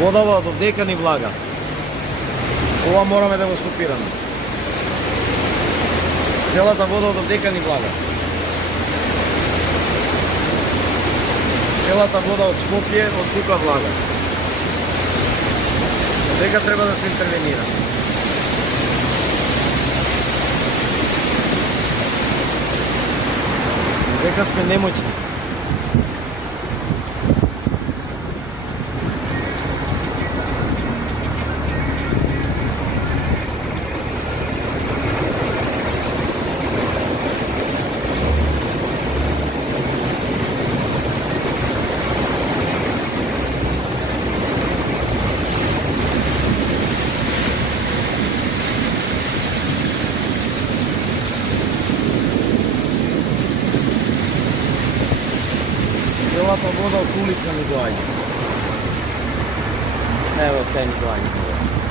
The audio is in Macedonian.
Водава додека ни влага. Ова мораме да го стопираме. Целата вода додека ни влага. Целата вода од Скопје од тука влага. Дека треба да се интервенира. Дека сме немоќни. Целата вода од улица ни доаѓа. Ево, те ни доаѓа.